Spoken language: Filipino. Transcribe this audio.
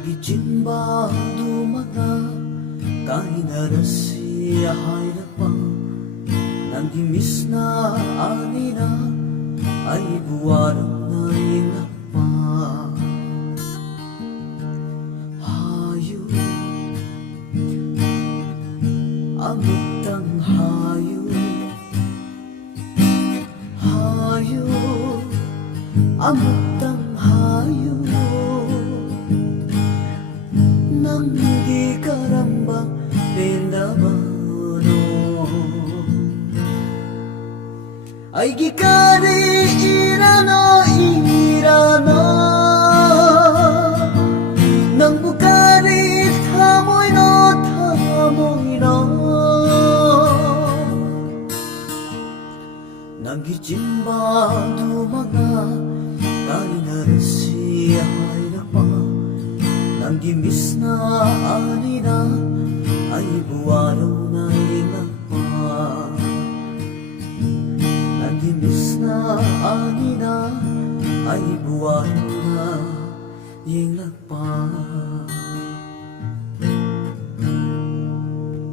Nagijimba dumata kahinarasi hayrapa nanggimis na anina ay buwarang na ingapa hayo amutang hayo hayo amutang hayo nang di karambang pinamano ay gikari irano irano nang bukari tamoy no nang gijimba dumaga kainarasi hayrapa nang gimis na anina ay buwaraw na ingapa nang gimis na anina ay buwaraw